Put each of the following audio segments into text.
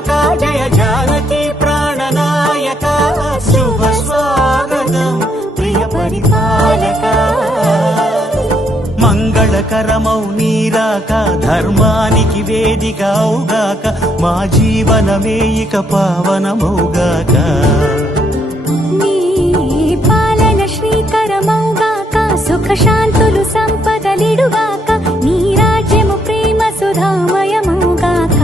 తారక జయ జానకి ప్రాణనాయక శుభ స్వాగతం ప్రియ పరిపాలక మంగళకరమౌ నీరాక ధర్మానికి వేదిక అవుగాక మా జీవనమే ఇక పావనమౌగాక నీ పాలన శ్రీకరమౌగాక సుఖ శాంతులు సంపదలిడుగాక నీ రాజ్యము ప్రేమ సుధామయమౌగాక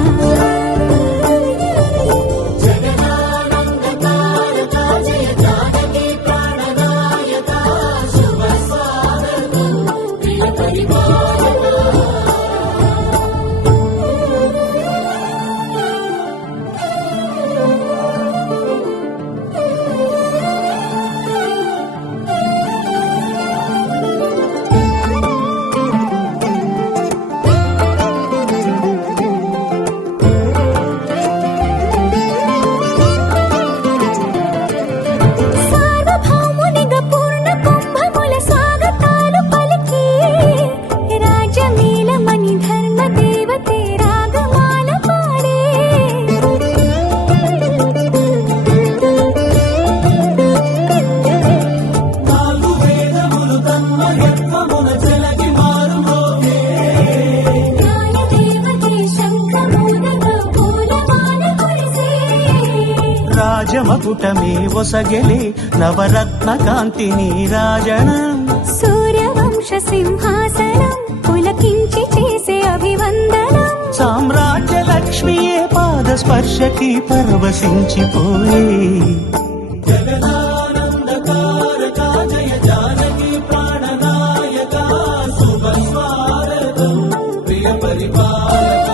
రాజమకుటమే ఒసగెలే నవరత్న కాంతి నీరాజనం సూర్యవంశ సింహాసనం పులకించి చేసే అభివందనం సామ్రాజ్య లక్ష్మియే పాద స్పర్శకి పరవశించిపోయే జగదానందకారక జయ జానకి ప్రాణనాయక శుభ స్వాగతం ప్రియ పరిపాలక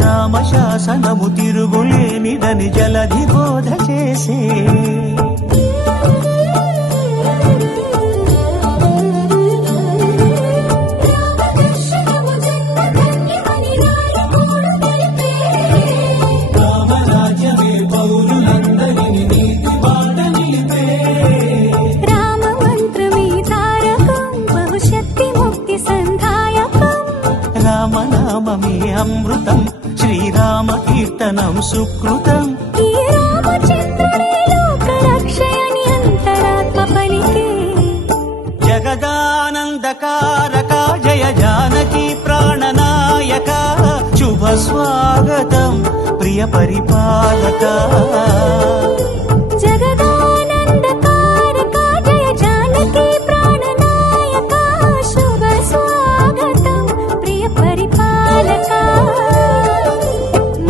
రామశాసనము తిరుగులేనిదని జలధి బోధ చేసే రామరాజ్యమే పౌరులందరినీ నీతి బాట నిలిపే రామ మంత్రమే తారకం బహుశక్తి ముక్తి సంధాయకం రామనామమే అమృతం శ్రీరామ కీర్తనం సుకృతం ఈ రామచంద్రుడే లోకరక్షయని అంతరాత్మ పలికే జగదానందకారక జయ జానకి ప్రాణనాయక శుభ స్వాగతం ప్రియ పరిపాలక జగదానందకారక జయ జానకి ప్రాణనాయక శుభ స్వాగతం ప్రియ పరిపాలక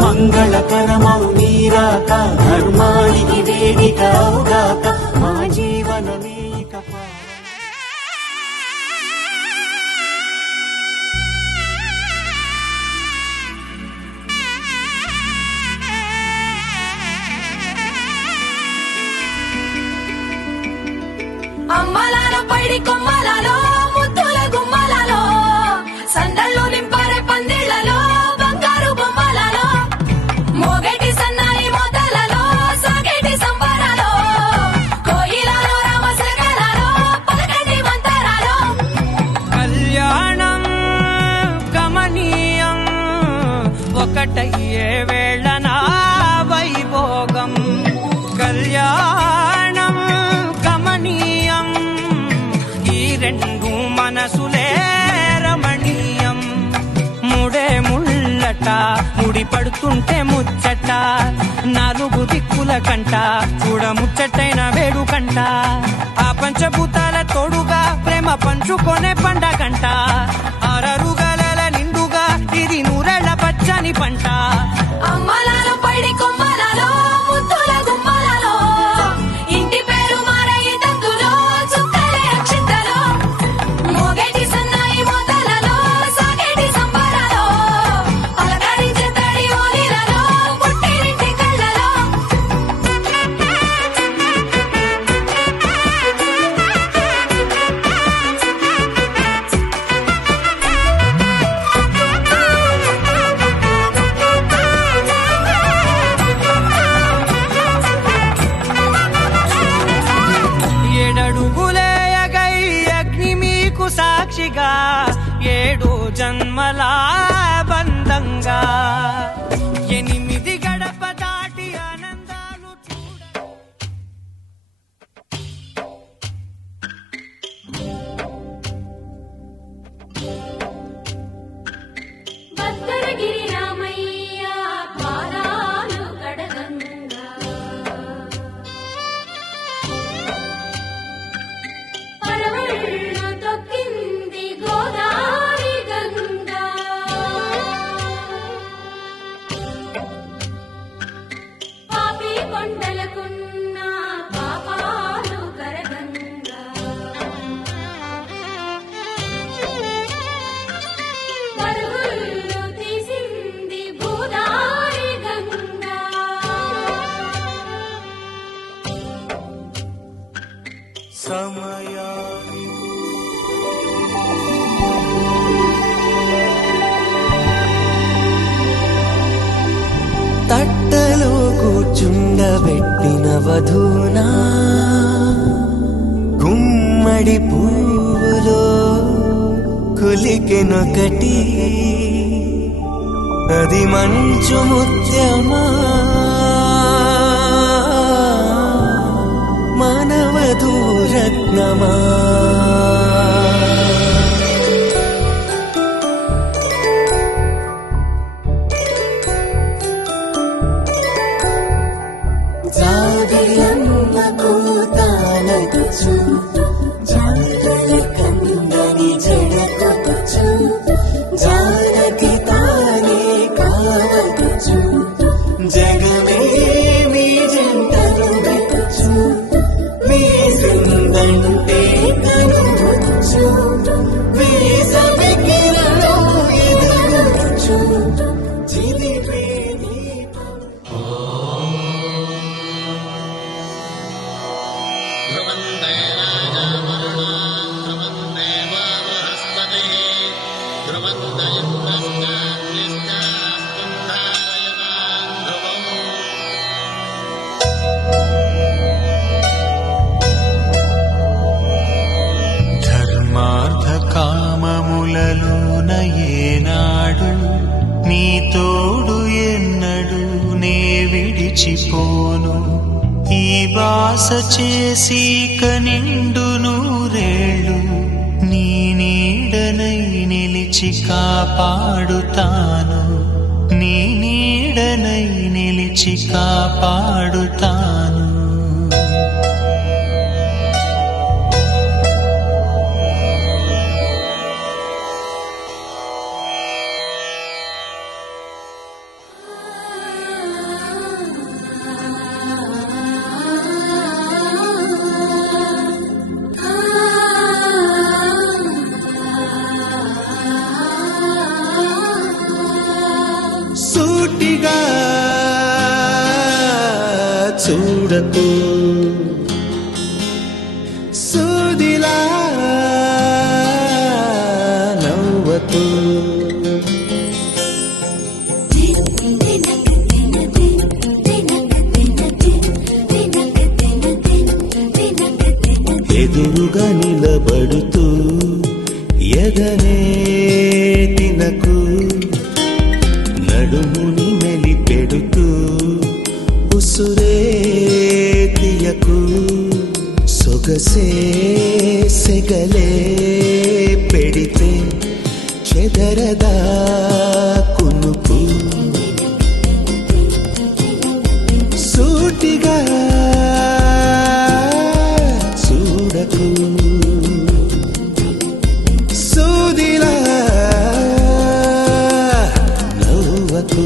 మంగళకరమౌ నీరాక ధర్మానికి వేదిక అవుగాక మా జీవనమే ఇక అమ్మలాల పైడి కొమ్మలలో ముద్దుల గుమ్మలలో సందళ్ళు నింపారే పందిళ్లలో బంగారు బొమ్మలలో మోగేటి సన్నాయి మోతలలో సాగేటి సంబరాలో కోయిలలో రామశకలలో పలకటి మంతరాలో కళ్యాణం గమనీయం ఒకటయ్యే వేళ నా వైభోగం కళ్యాణం గమనీయం ఈ రెండు మనసులే రమణీయం ముడే ముళ్ళట ముడి పడుతుంటే ముచ్చట నాలుగు దిక్కుల కంట చూడ ముచ్చటైన వేడుకంట ఆ పంచభూతాల తోడుగా ప్రేమ పంచుకొనే పండగంట అరరుగలల నిండుగా ఇది నూరెళ్ళ పచ్చని పంట అమ్మలాల పైడి కొమ్మలలో ముద్దుల గుమ్మలలో ఇంటి పేరు మారే ఈ తందులో జతగా 7 జన్మల బంధంగా 8 గడప దాటి ఆనందాలు భద్రగిరి రామయ్య పాదాలు కడగంగా పరవళ్ళు తొక్కింది గోదావరి గంగా పాపి కొండలకున్న పాపాలు కరగంగా పరుగులు తీసింది భూదారి గంగా సమయామి తట్టలో కూర్చుండబెట్టిన వధూనా గుమ్మడి పువ్వులో కులికెనొకటి అది మంచు ముత్యమా మానవధూరత్నమా జాబిలమ్మ కూతానగుచు జాగల కందని జడకొచ్చు జానకి తానే కావగుచు జగమే మీ జంటలు వెతుచు వీసిందంటే కనువచ్చు వీసవికిరలో ఎదురుచు చిలిపే దీపం ధ్రువందే రాజావరుణాం ధ్రువందే బృహస్పతిః ధ్రువందయుక్తస్యాగ్నిశ్చాస్పుంధారయతాం ధ్రువం ధర్మార్థ కామములలోన ఏనాడు నీ తోడు ఎన్నడు నే విడిచిపోను ఈ బాస చేసి కనిండు నూరేళ్ళు నీ నీడనై నిలిచి కాపాడుతాను నీ నీడనై నిలిచి కాపాడుతాను సూటిగా చూడకు సూదిలా నవ్వకు ఎదురుగా నిలబడుతూ ఎదనే తినకు నడుముని మెలిపెడుతూ ఉసురే తీయకు సొగసే సెగలే పెడితే చెదరదా కునుకు సూటిగా చూడకు సూదిలా నవ్వకు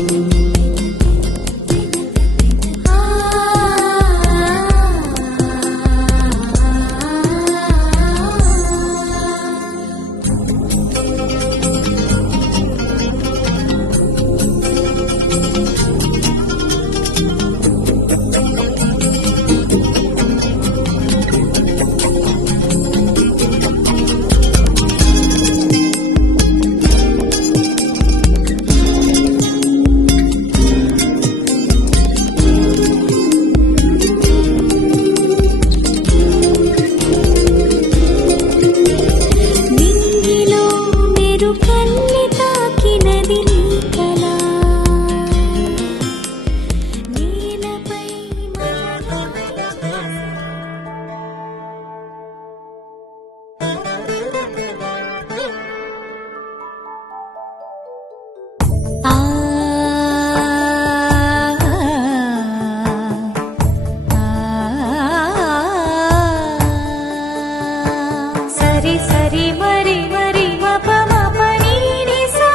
సరి సరి మరి మరి మప మప నీ ని సా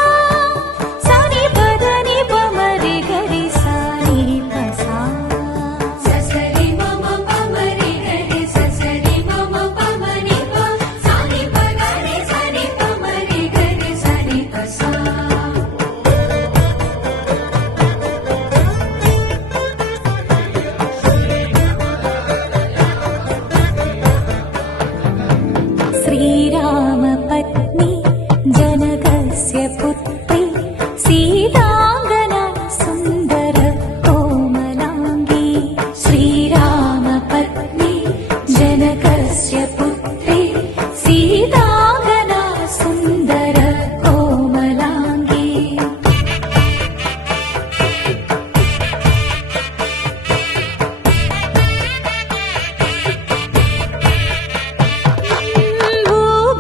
సని పద ని ప మరి గరి సా ని ప సా ససరి మమ ప మరి గరి ససరి మమ ప మరి ప సని ప గరి సని ప మరి గరి సని ప సా श्रीरामपत्नी जनकस्य पुत्री सीताङ्गना सुन्दर कोमलाङ्गी श्रीरामपत्नी जनकस्य पुत्री सीताङ्गना सुन्दर कोमलाङ्गी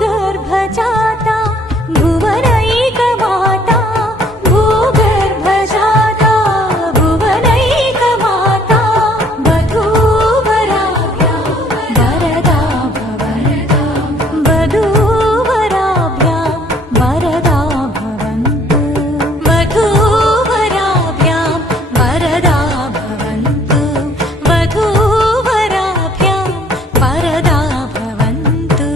भूगर्भजाता भुवनैकमाता भूगर्भजाता भुवनैकमाता वधूवराभ्या वरदा भवन्तु वधूवराभ्या वरदा भवन्तु वधूवराभ्यां वरदा भवन्तु वधूवराभ्यां वरदा भवन्तु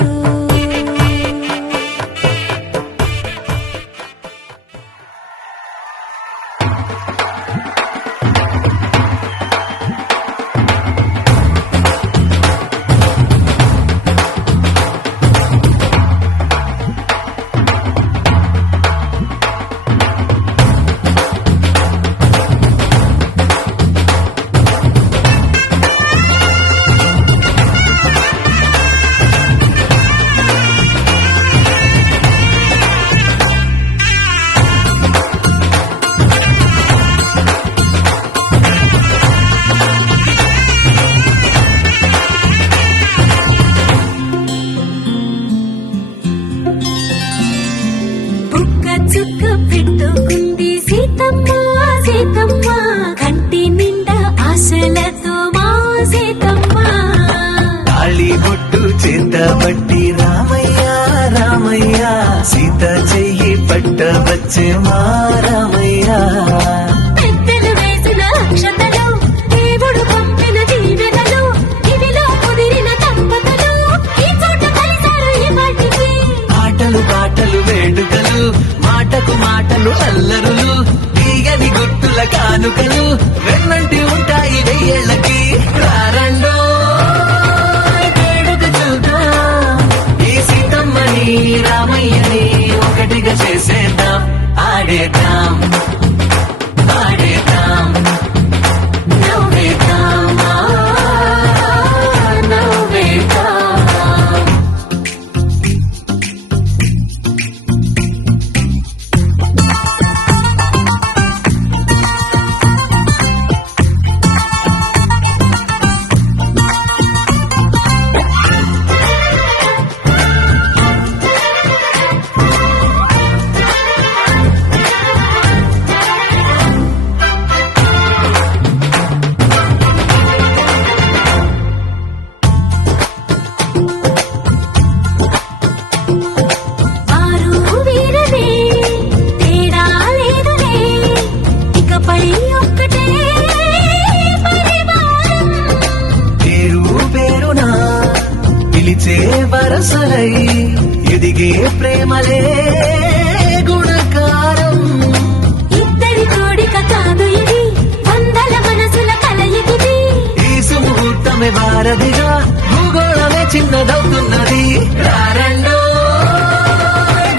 బుక్క చుక్క పెట్టుకుంది సీతమ్మ సీతమ్మ కంటి నిండా ఆశలతో మా సీతమ్మ తాళి బొట్టు చేతబట్టి రామయ్య రామయ్య సీత చెయ్యి పట్ట వచ్చే మా రామయ్య పెద్దలు వేసిన అక్షతలు దేవుడు పంపిన దీవెనలు ఇవిలో కుదిరిన దంపతులు ఈ చోట కలిసారు ఈ వాటికి ఆటలు పాటలు వేడుకలు మాటకు మాటలు అల్లరులు తీయని గుర్తుల కానుకలు వెన్నంటి ఉంటాయి వెయ్యేళ్ళకి రారండో వేడుక చూద్దాం ఈ సీతమ్మని రామయ్యని ఒకటిగా చేసేద్దాం ఆడేద్దాం ఆడేద్దాం నవ్వేద్దాం నవ్వేద్దాం వారు వీరనే తేడా లేదులే ఇకపై ఒక్కటే పరివారం పేరు పేరునా పిలిచే వరసలై ఎదిగే ప్రేమలే గుణకారం ఇద్దరి కోడిక కాదు ఇది వందల మనసుల కలయికిది ఈ సుముహూర్తమే వారధిగా భూగోళమే చిన్నదవుతున్నది రారండో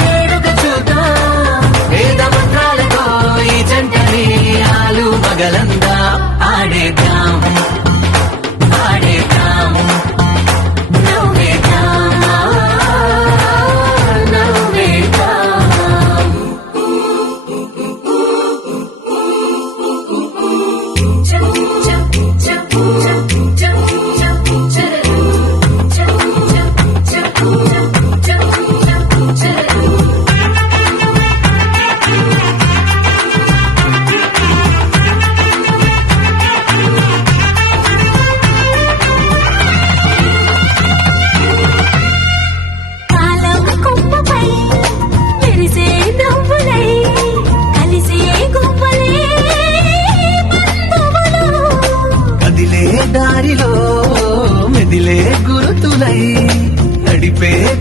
వేడుక చూద్దాం వేద మంత్రాలతో ఈ జంటని ఆలు మగలందా ఆడేద్దాం ఆడేద్దాం నవ్వేద్దాం నవ్వేద్దాం చ చ చ చ చ చ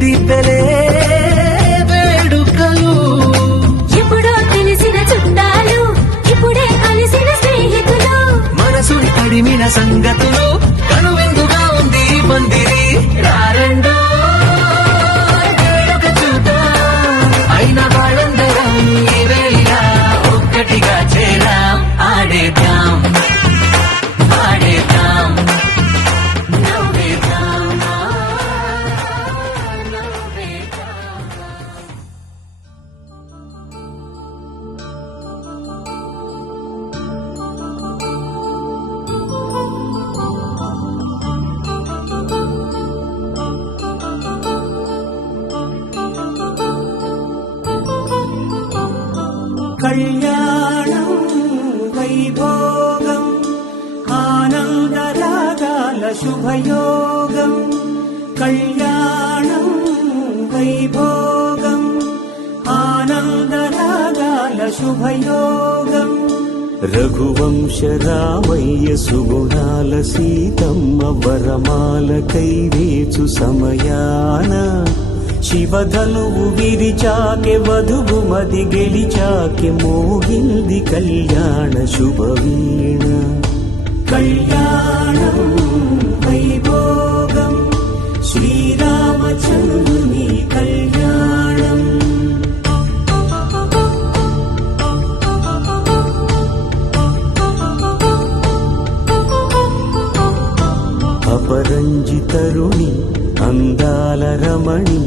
దీపెలే వేడుకలు ఎప్పుడో తెలిసిన చుట్టాలు ఇప్పుడే కలిసిన స్నేహితులు మనసుని తడిమిన సంగతులు కనువిందుగా ఉంది ఈ పందిరి రారండో వేడుక చూద్దాం అయిన వాళ్ళందరం ఈ వేళ ఒక్కటిగా చేరాం ఆడేద్దాం ఆడేద్దాం నవ్వేద్దాం నవ్వేద్దాం కళ్యాణం వైభోగం ఆనందరాగాల శుభయోగం కళ్యాణం వైభోగం ఆనందరాగాల శుభయోగం రఘువంశ రామయ్య సుగుణాల సీతమ్మ వరమాల కైవేచు సమయాన శివధనువు విరిచాకె వధువు మది గెలిచాకె మోగింది కళ్యాణ శుభవీణ కళ్యాణం వైభోగం శ్రీరామచంద్రుని కళ్యాణం అపరంజి తరుణి అందాల రమణి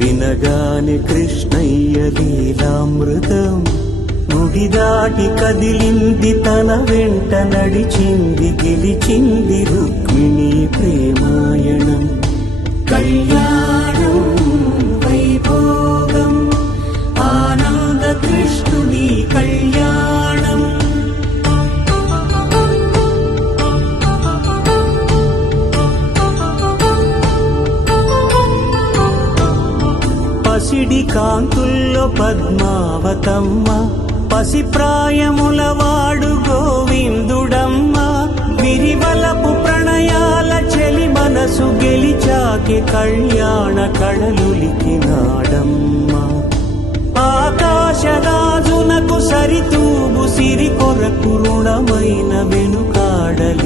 వినగానే కృష్ణయ్య లీలామృతం గుడి దాటి కదిలింది తన వెంట నడిచింది గెలిచింది రుక్మిణి ప్రేమాయణం కళ్యాణం వైభోగం ఆనంద కృష్ణుని కళ్యాణం పసిడి కాంతుల్లో పద్మావతమ్మ పసిప్రాయముల వాడు గోవిందుడమ్మ విరివలపు ప్రణయాల చెలి మనసు గెలిచాకే కళ్యాణ కళలులికినాడమ్మ ఆకాశరాజునకు సరితూగు సిరి కొరకు రుణమైన వెనుకాడలేదమ్మా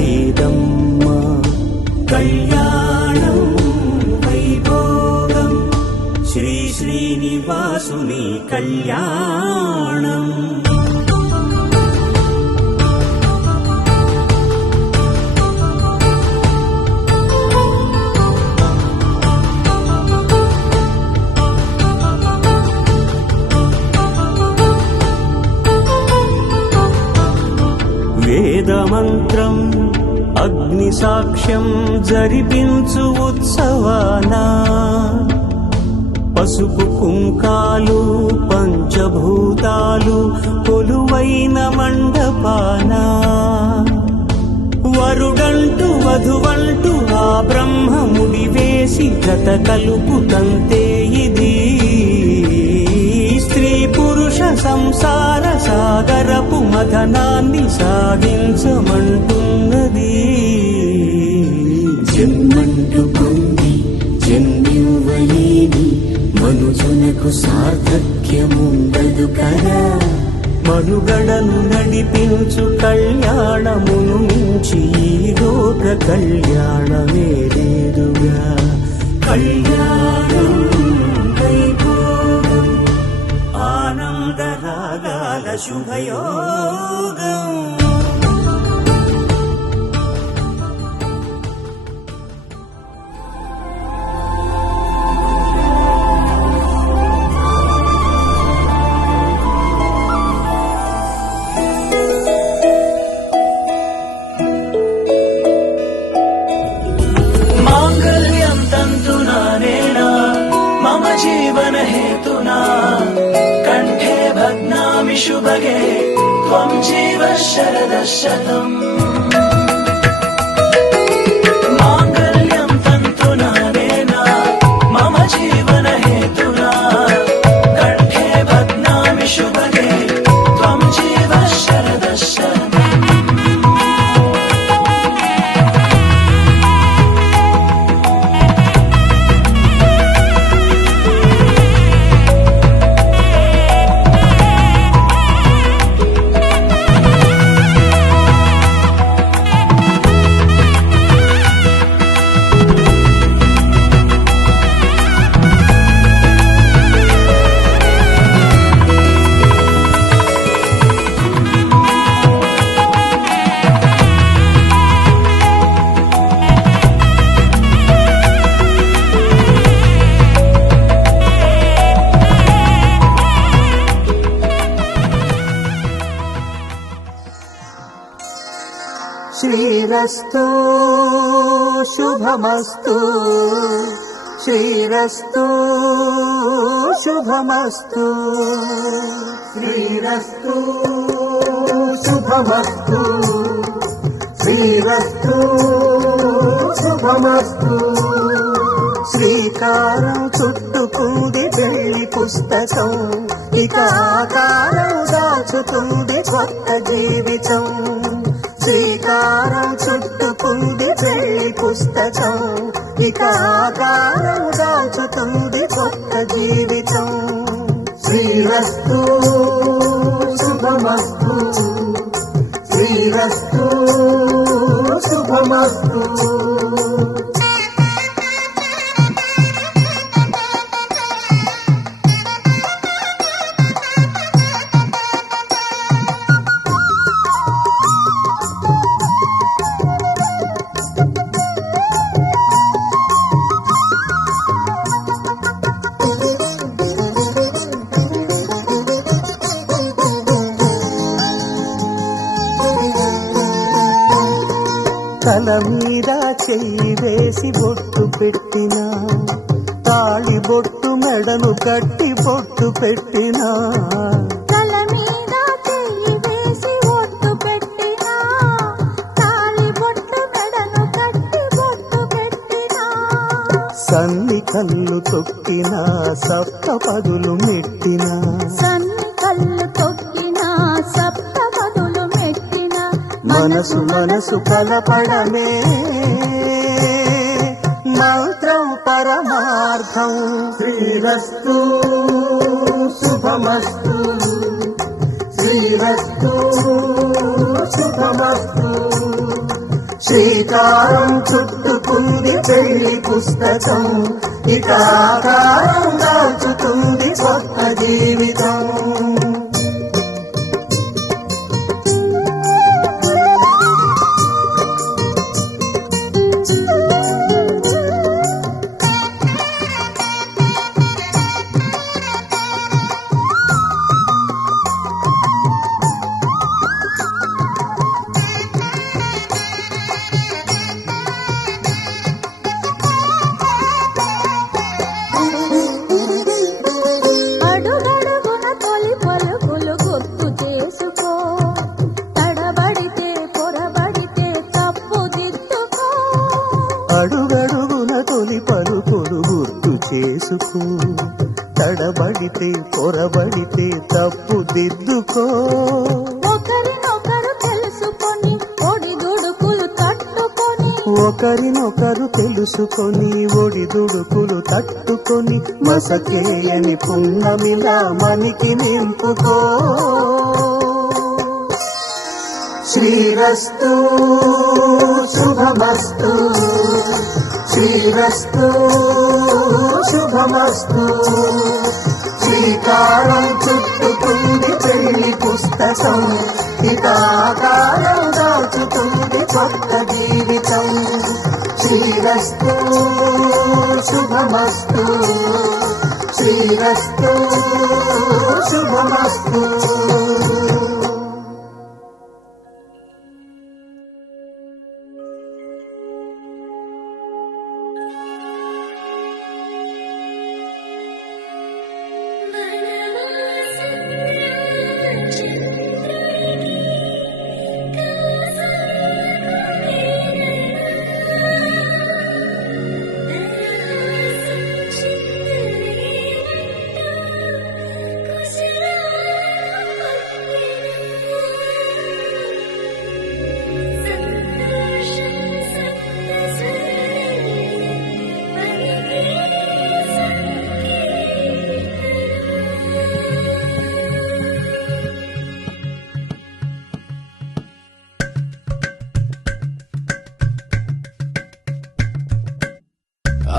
కళ్యాణం వైభోగం శ్రీ శ్రీనివాసుని కళ్యాణం వేదమంత్రం అగ్ని సాక్ష్యం జరిపించు ఉత్సవానా పసుపు కుంకాలు పంచభూతాలు కొలువైన మండపాన వరుడంటూ వధువంటూ ఆ బ్రహ్మముడి వేసి గత కలుపుతంతే ఇది స్త్రీ పురుష సంసార సాగరపు మథనాన్ని సాగించమంటున్నది జన్మంటూ పొంది జన్మివ్వలేని మనుజునకు సార్థక్యముండదు కదా మనుగడను నడిపించు కళ్యాణమును మించి ఈ లోక కళ్యాణమే లేదుగా కళ్యాణం వైభోగం ఆనందరాగాల శుభయోగం जीवन हेतुना कंठे भग्नामि शुभगे त्वं जीव शरदः शतम् माङ्गल्यं तन्तुना नेन मम जीवन हेतुना कंठे भग्नामि शुभगे त्वं जीव शरदः शतम् శ్రీరస్తు శుభమస్తు శ్రీరస్తు శుభమస్తు శ్రీరస్తు శుభమస్తు శ్రీరస్తు శుభమస్తు శ్రీకారం చుట్టుకుంది పెళ్లి పుస్తకం ఇక ఆకారం దాచుతుంది కొత్త జీవితం శ్రీకారం చుట్టుకుంది పెళ్లి పుస్తకం ఇక ఆకారం దాచుతుంది కొత్త జీవితం శ్రీరస్తు శుభమస్తు శ్రీరస్తు శుభమస్తు తల మీద చెయ్యి వేసి బొట్టు పెట్టినా తాళి బొట్టు మెడను కట్టి బొట్టు పెట్టినా తల మీద చెయ్యి వేసి ఒట్టు పెట్టినా తాళి బొట్టు మెడను కట్టి బొట్టు పెట్టినా సన్ని కళ్ళు తొక్కినా సప్త పదులు మెట్టినా సన్ని కళ్ళు తొక్కినా సప్త పదులు మెట్టినా మనసు మనసు కలపడమే మంత్రం పరమార్థం శ్రీరస్తు శుభమస్తు శ్రీరస్తు శుభమస్తు శ్రీకారం చుట్టుకుంది పెళ్లి పుస్తకం ఇక ఆకారం దాచుతుంది కొత్త జీవితం అడుగడుగున తొలి పలుకులు గుర్తు చేసుకో తడబడితే పొరబడితే తప్పు దిద్దుకో అడుగడుగున తొలి పలుకులు గుర్తు చేసుకో తడబడితే పొరబడితే తప్పు దిద్దుకో ఒకరినొకరు తెలుసుకొని ఒడిదుడుకులు తట్టుకొని ఒకరినొకరు తెలుసుకొని ఒడిదుడుకులు తట్టుకొని మసకేయని పున్నమిలా మనికి నింపుకో శ్రీరస్తు శుభమస్తు శ్రీరస్తు శుభమస్తు శ్రీకారం చుట్టుకుంది పెళ్లి పుస్తకం ఇక ఆకారం దాచుతుంది కొత్త జీవితం శ్రీరస్తు శుభమస్తు శ్రీరస్తు శుభమస్తు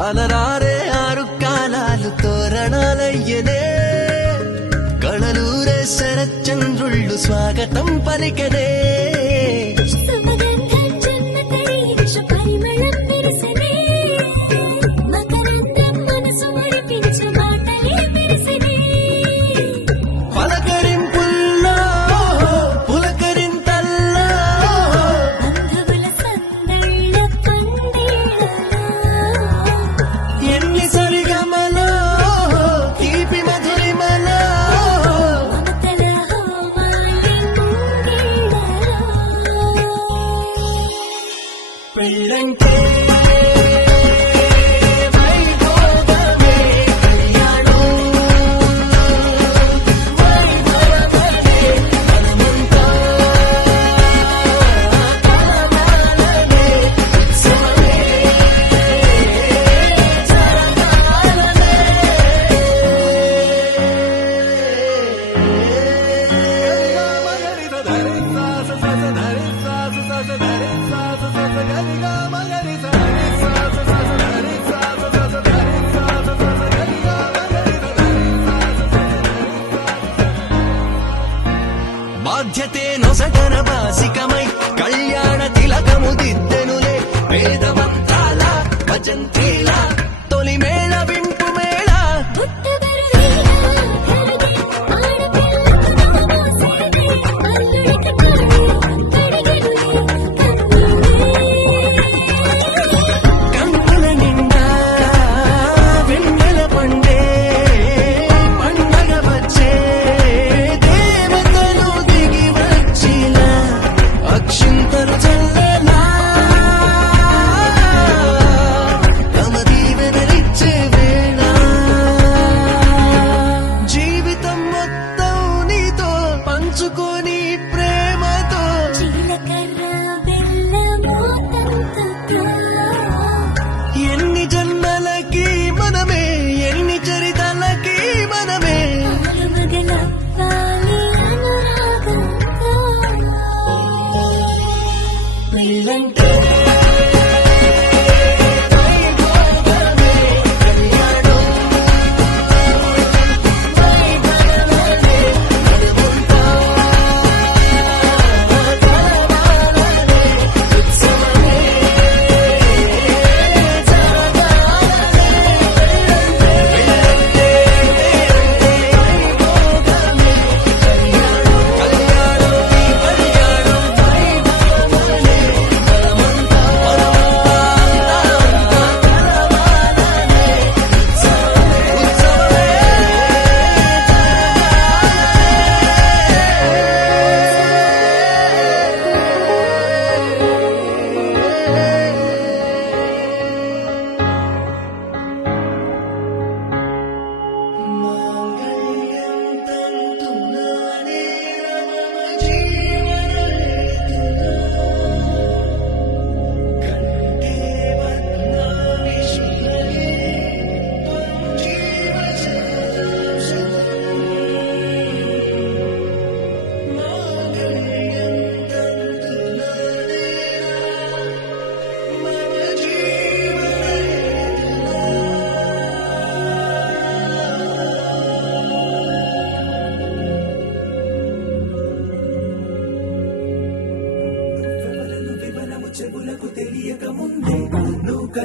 అలరారే ఆరు కాలాలు తోరణాలయ్యనే కళలూరే శరచంద్రుళ్ళు స్వాగతం పలికనే బంధువుల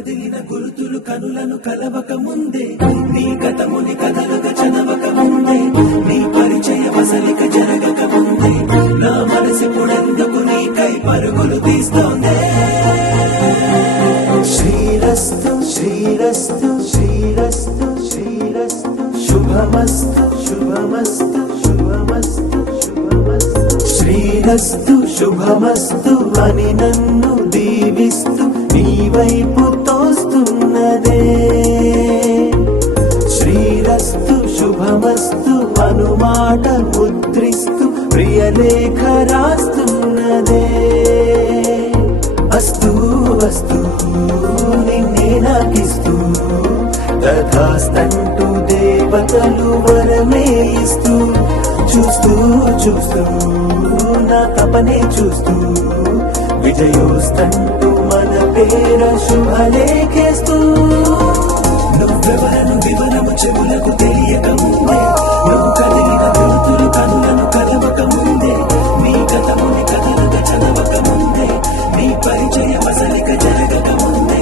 కదిలిన గురుతులు కనులను కలవక ముందే నీ కథముని కథలుగా చదవక ముందే నీ పరిచయ వసలిక జరగక ముందే నా మనసిపుడెందుకు నీకై పరుగులు తీస్తోందే శ్రీరస్తు శ్రీరస్తు శ్రీరస్తు శ్రీరస్తు శుభమస్తు శుభమస్తు శుభమస్తు శుభమస్తు శ్రీరస్తు శుభమస్తు అని నన్ను దీవిస్తూ నీ వైపు తోస్తున్నదే శ్రీరస్తు శుభమస్తు అనుమాట ముద్రిస్తూ ప్రియలేఖ రాస్తున్నదే అస్తు అస్తు నిన్నే నాకిస్తూ తథాస్తంటూ దేవతలు వరమే ఇస్తూ చూస్తూ చూస్తూ నా తపనే చూస్తూ విజయోస్తంటూ మన పేర శుభలేఖేస్తూ నువ్వెవరను వివరము చెవులకు తెలియక ముందే నువ్వు కదిలిన గురుతులు కనులను కలవక ముందే నీ కథముని కథలుగా చదవక ముందే నీ పరిచయ వసలిక జరగక ముందే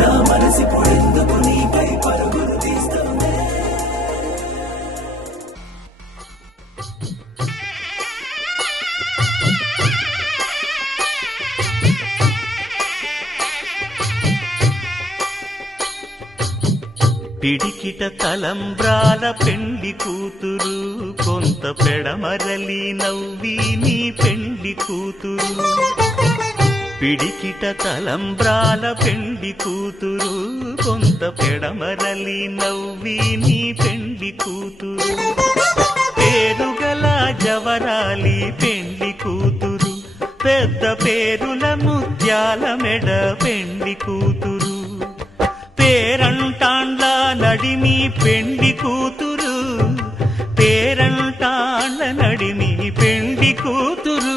నా మనసిపుడెందుకు నీపై పరుగులు తీస్తోంది పిడికిట తలంబ్రాల పెండ్లి కూతురు కొంత పెడమరలి నవ్వి నీ పెండ్లి కూతురు పిడికిట తలంబ్రాల పెండ్లి కూతురు కొంత పెడమరలి నవ్వి నీ పెండ్లి కూతురు పేరుగల జవరాలి పెండ్లి కూతురు పెద్ద పేరుల ముత్యాల మెడ పెండ్లి కూతురు పేరంటాండ్ల నడిమి పెండి కూతురు పేరంటాండ్ల నడిమి పెండి కూతురు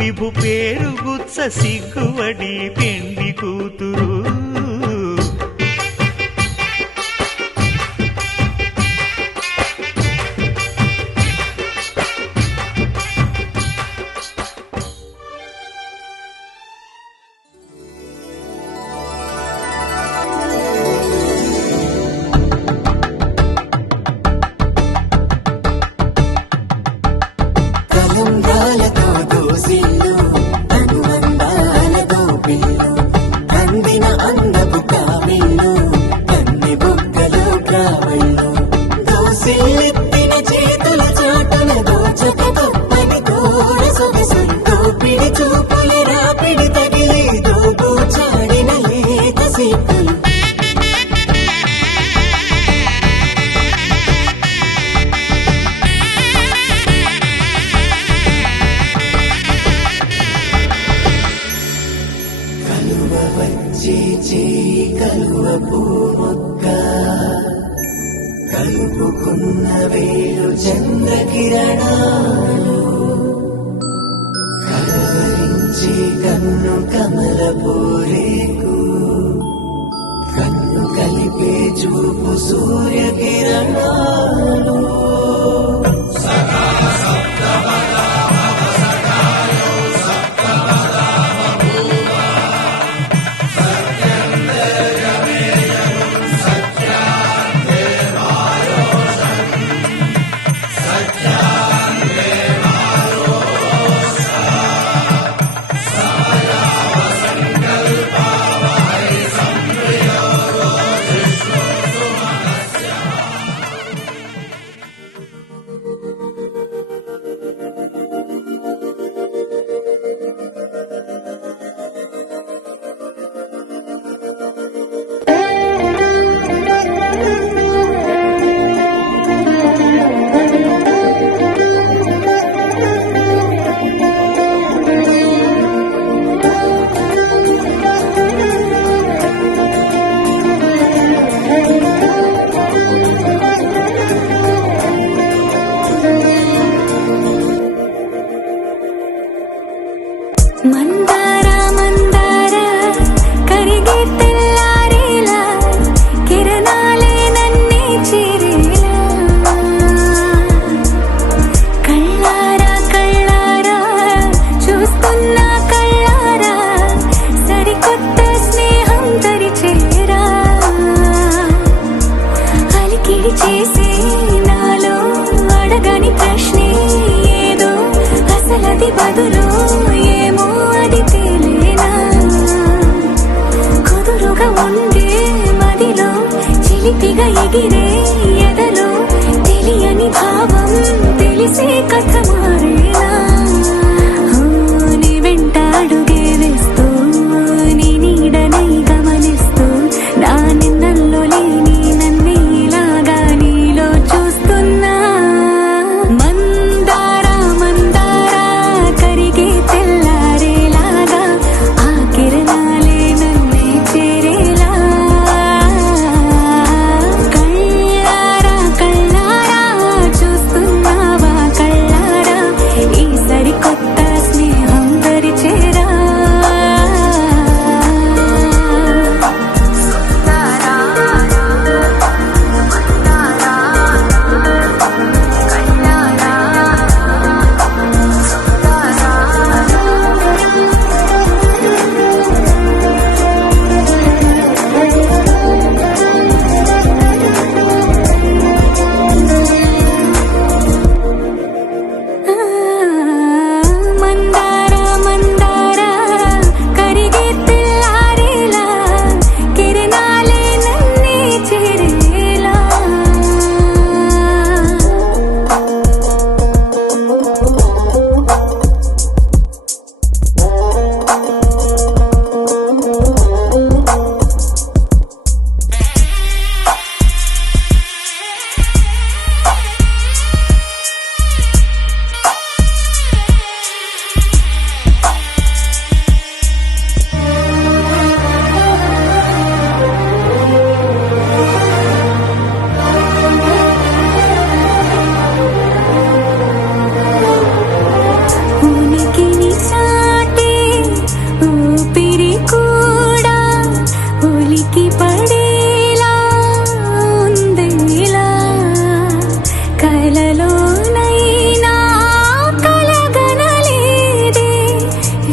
విభు పేరు గుత్స సిగ్గువడి పెండి కూతురు తలంబ్రాలతో దోసిల్లు అనుబంధాలతో పిల్లు అందిన అందపు కావిళ్ళు అన్ని బొక్కలు ప్రావళ్ళు దోసిల్లెత్తిన చేతుల చాటున దోచక తప్పని తోడ సొగసులు దోపిడి చూపుల రాపిడి తగిలి దోపు చాడిన లేత సీపులు వచ్చే చేయి కలువ పూమొక్క కలుపుకున్న వేలు చంద్రకిరణాలు కలవరించే కన్ను కమల పూరేకు కన్ను కలిపే చూపు సూర్యకిరణాలు వేడి చేసే నాలో అడగని ప్రశ్నే ఏదో అసలది బదులు ఏమో అది తేలేనా కుదురుగా ఉండే మదిలో చిలిపిగా ఎగిరే ఎదలో తెలియని భావం తెలిసే కథ మారేనా నీ వెంట అడుగే వేస్తూ నీ నీడనై గమనిస్తూ నా నిన్నల్లో లేని నన్నే ఇలాగా నీలో చూస్తున్నా మందారా మందారా కరిగే తెల్లారేలాగా ఆ కిరణాలే నన్నే చేరేలా కళ్ళారా కళ్ళారా చూస్తున్నావా కళ్ళారా ఈ సరికొత్త స్నేహం పరిచేరా మందారా మందారా కరిగే తెల్లారేలా కిరణాలే నన్నే చేరేలా ఉనికిని చాటే ఊపిరి కూడా ఉలికి పడేలా ఉందేలా కలలోనైనా కలగనలేదే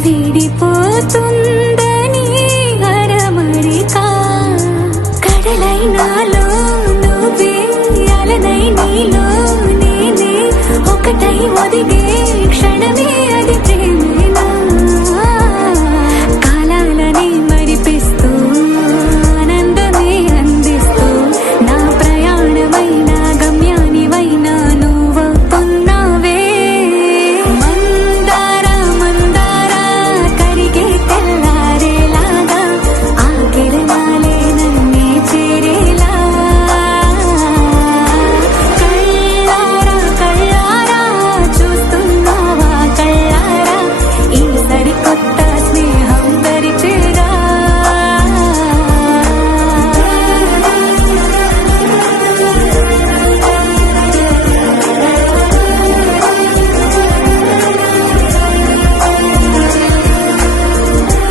విడిపోతుందని అరమరిక కడలైనాలో నువ్వే అలనై నీలో నేనే ఒకటై ఒదిగే క్షణమే అది ప్రేమేనా కాలాలనే మరిపిస్తూ ఆనందమే అందిస్తూ నా ప్రయాణమైన గమ్యానివైనా నువ్వవుతున్నావే మందారా మందారా కరిగే తెల్లారేలాగా ఆ కిరణాలే నన్నే చేరేలా కళ్ళారా కళ్ళారా చూస్తున్నావా కళ్ళారా ఈ సరికొత్త స్నేహం పరిచేరా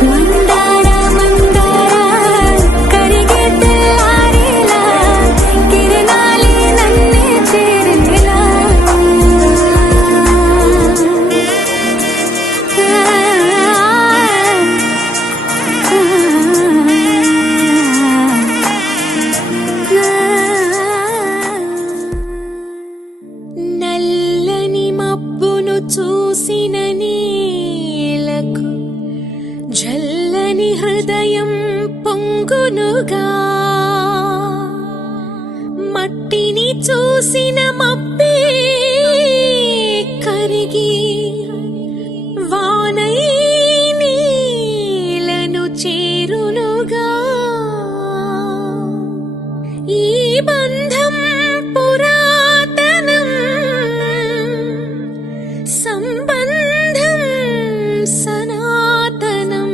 మందారా మందారా కరిగే తెల్లారేలా కిరణాలే నన్నే చేరేలా నల్లని మబ్బును చూసిన నీలకు జల్లని హృదయం పొంగునుగా మట్టిని చూసిన మబ్బే కరిగి వానై నీలను చేరునుగా ఈ బంధం పురాతనం సంబంధం సనాతనం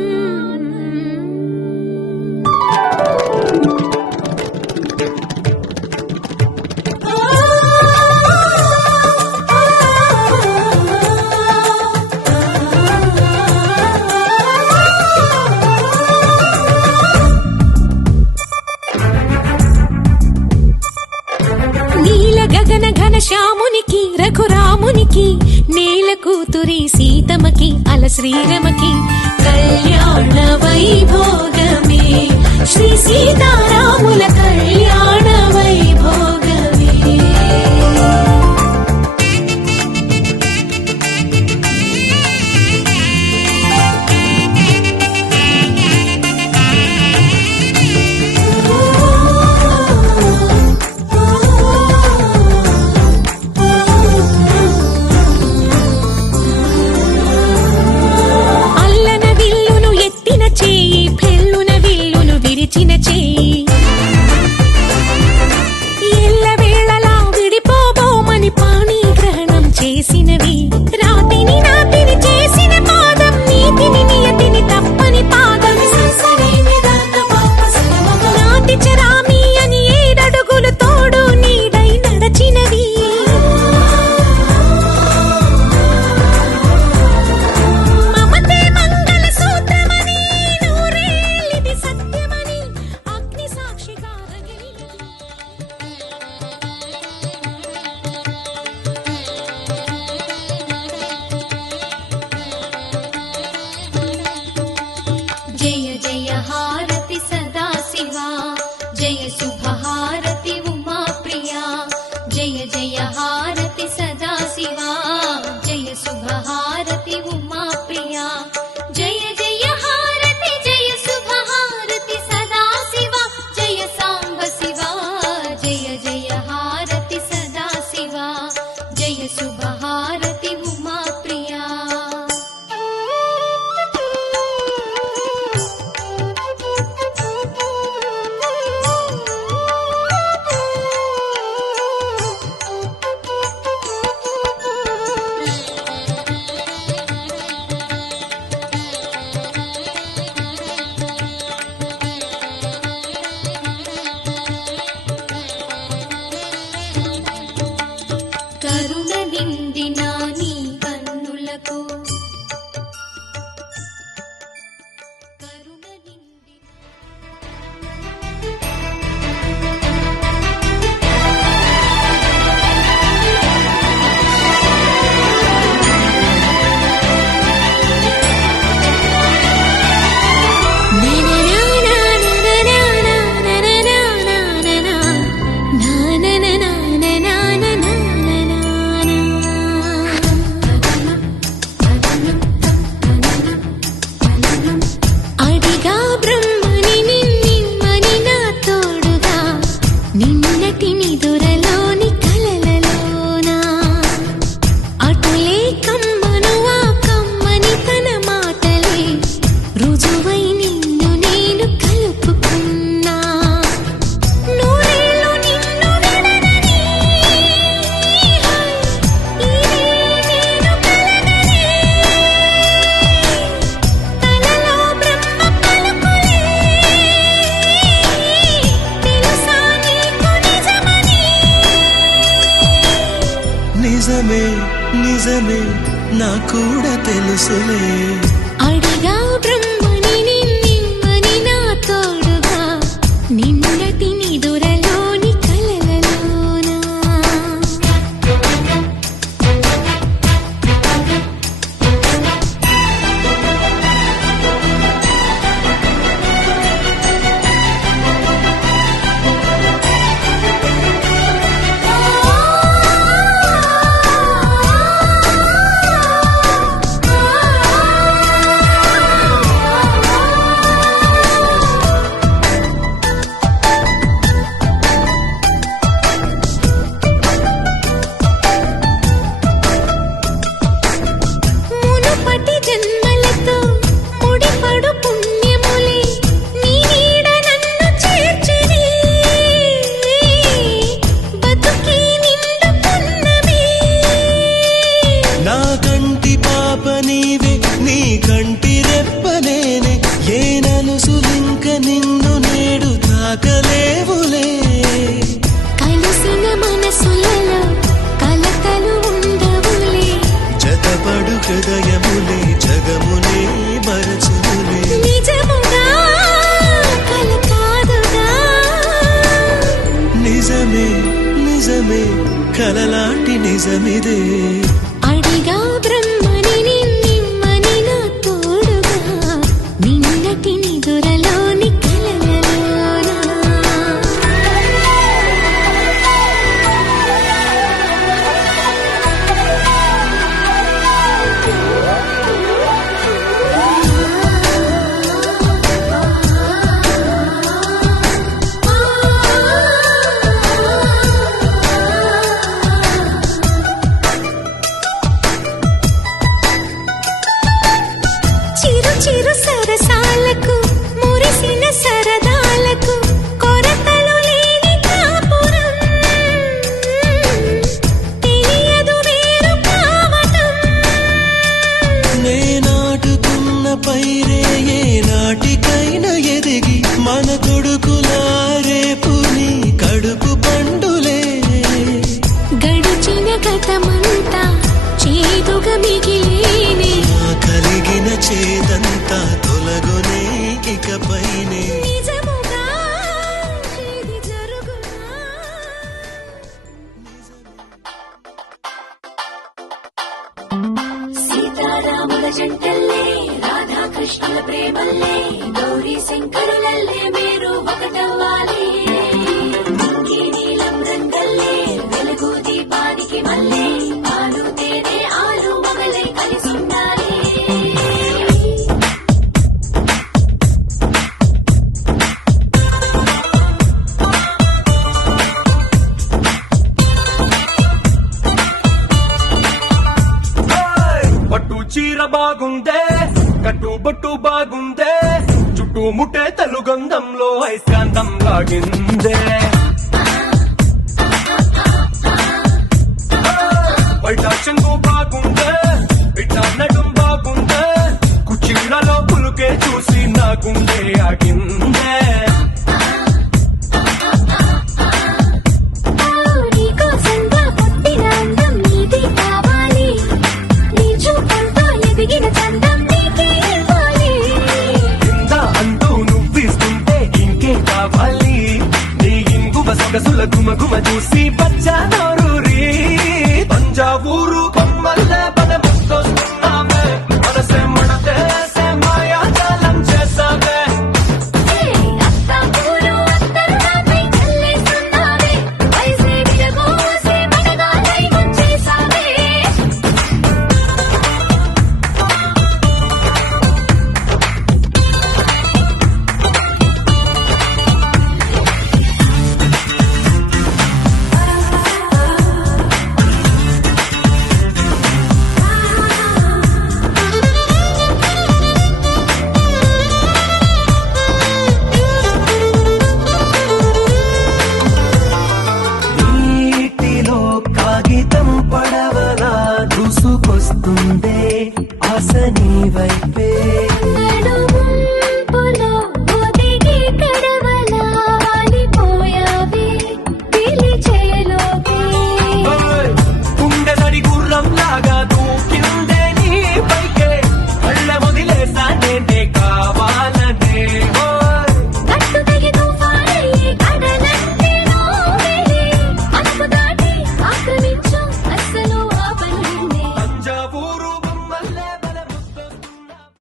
నీల గగన ఘన శ్యామునికి రఘురామునికి నేల కూతురి సీతమ్మకి అల శ్రీరమకి కళ్యాణ వైభోగమే శ్రీ సీతారాముల కళ్యాణ వైభోగమే జయ జయ హారతి సదా శివా జయ శుభ హారతి ఉమా ప్రియా జయ జయ హారతి జయ శుభ హారతి సదా శివా జయ సాంబ శివా జయ జయ హారతి సదా శివా జయ శుభ హారతి ఉమా ప్రియా కరుణ నిండిన నీ కన్నులకు కరుణ నిండిన అడిగా బ్రహ్మని నిన్నని నా తోడుగా నిన్నటి నిదురలోని కలలలోనా అటులే కమ్మను ఆ కమ్మని తన మాటలే రుజువై నిన్ను నేను కలుపుకున్నా నూరేళ్ళు నిన్ను విడనని ఇదే నేను కలనని తలలో బ్రహ్మ పలుకులే తెలుసా నీకు నిజమని నిజమే నిజమే నా కూడా తెలుసులే అడిగా బ్రహ్మని నిన్నని నా తోడుగా నిన్నటి నిదురలోని కలలలోనా మునుపటి జన్మలతో ముడిపడు పుణ్యములే నీ నీడ నన్ను చేర్చిరి బతుకి నిండు పున్నమి నా కంటి పాప నీవే నీ కంటి రెప్ప నేనే ఏ నలుసులింక నిన్ను నేడు తాకలేవులే కలిసిన మనసులలో కలతలు ఉండవులే జతపడు హృదయములే జగమునే మరచులే నిజముగా కల కాదుగా నిజమే నిజమే కలలాంటి నిజమిదే అడిగా బ్రహ్మని నిన్నని నా తోడుగా నిన్నటి నిదురలోని కలలలోనా చిరు చిరు సరసాలకు మురిసిన సరదాలకు కొరతలు లేని కాపురం తెలియదు వేరు కావటం నే నాటుకున్న పైరే ఏ నాటికైనా ఎదిగి మన కొడుకులా రేపు నీ కడుపు పండులే గడిచిన గతమంతా చేదుగా మిగిలేనే కలిగిన చేదంతా తొలగునే ఇకపైనే నిజముగా ఇది జరుగునా సీతారాముల జంటల్లే రాధాకృష్ణుల ప్రేమల్లే గౌరీ శంకరులల్లే మీరు ఒకటవ్వాలి నీలం రంగల్లే వెలుగు చీర బాగుందే కట్టుబొట్టు బాగుందే చుట్టూ ముట్టే తెలుగంధంలో అయస్కాంతం లాగిందే బయట చెంగు బాగుందే బిడ్డ నడుం బాగుందే కుచ్చిళ్లలో పులుకే చూసి నా గుండె ఆగిందే నీకోసంగా పుట్టిన అందం నీది కావాలి నీ చూపులతో ఎదిగిన చందం నీకే ఇవ్వాలి కింద అంటూ నువ్విస్తుంటే ఇంకే కావాలి నీ ఇంగువ సొగసుల గుమ గుమ చూసి వచ్చానో